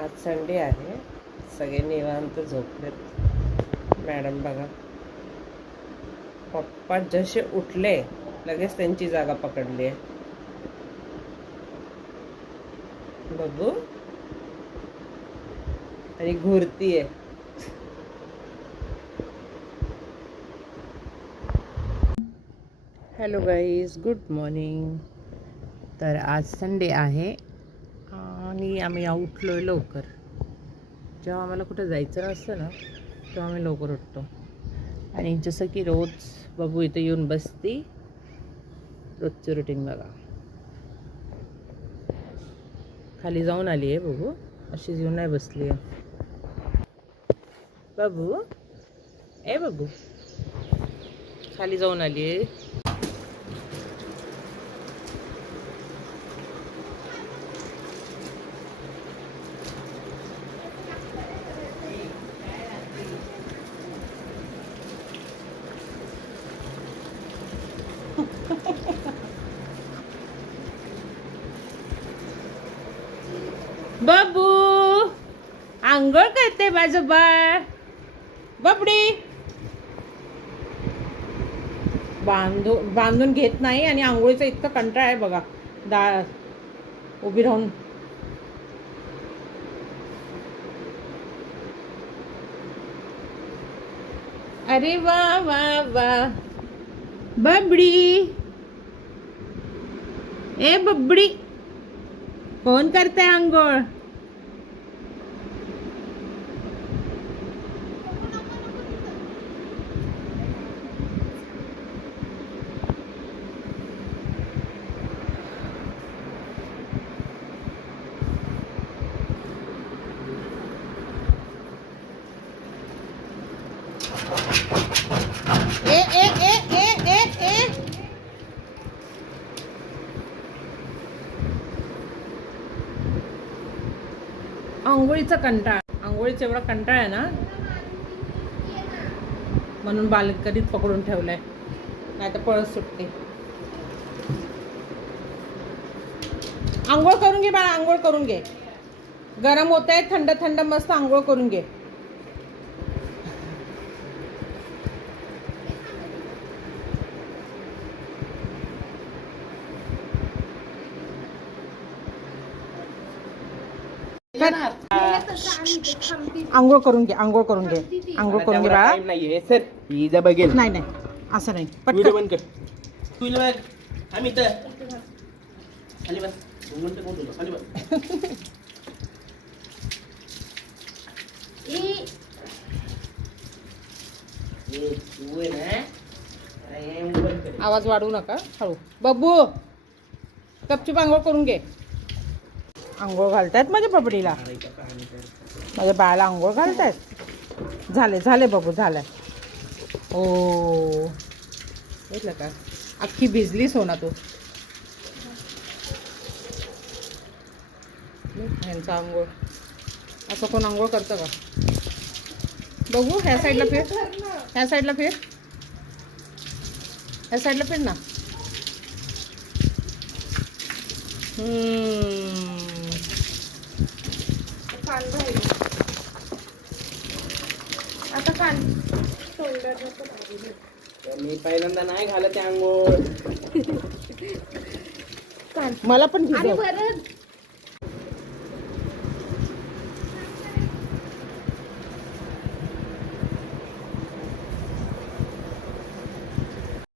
आज संडे आहे, सगळे निवांत झोपलेत. मॅडम बघा, पप्पा जसे उठले लगेच त्यांची जागा पकडली आहे. बघू, आणि घुरतीये. Hello guys, good morning. तर आज संडे आहे आणि आम्ही उठलोय लवकर. जेव्हा आम्हाला कुठं जायचं नसतं ना, तेव्हा आम्ही लवकर उठतो. आणि जसं की रोज बघू इथे येऊन बसती. रोजचं रुटीन बघा. खाली जाऊन आली आहे बघू, अशीच येऊन नाही बसली आहे. बघू, ए बघू, खाली जाऊन आली आहे. बाबू आंघोळ करते माझं बाळ. बबडी बांधून घेत नाही आणि आंघोळीचा इतका कंटाळा आहे बघा. उभी राहून अरे वा वा वा. बबडी, ए बबडी, कोण करते आंघोळ? ए ए ए ए ए ए आंघोळीचा एवढा कंटाळा आहे ना, म्हणून बाल्कनीत पकडून ठेवलाय, नाही तर पळस सुटते. आंघोळ करून घे बाळा, आंघोळ करून घे. गरम होत आहे, थंड थंड मस्त आंघोळ करून घे. आंघोळ करून घे, आंघोळ करून घे, आंघोळ करून घे बाळा. नाही नाही, असं नाही. पटकन आवाज वाढवू नका, हळू. बब्बू गपचूप आंघोळ करून घे. आंघोळ घालतायत माझ्या बबडीला, माझ्या बाळाला आंघोळ घालतायत. झाले बबू, झालंय. ओ घेतलं का? अख्खी भिजलीस हो ना तू. ह्यांचा आंघोळ असं कोण आंघोळ करतं का? बघू, ह्या साईडला फिर, ह्या साईडला फिर, ह्या साईडला फिर ना. आता कान मी पहिल्यांदा नाही घालत आंघोळ. मला पण भिजव.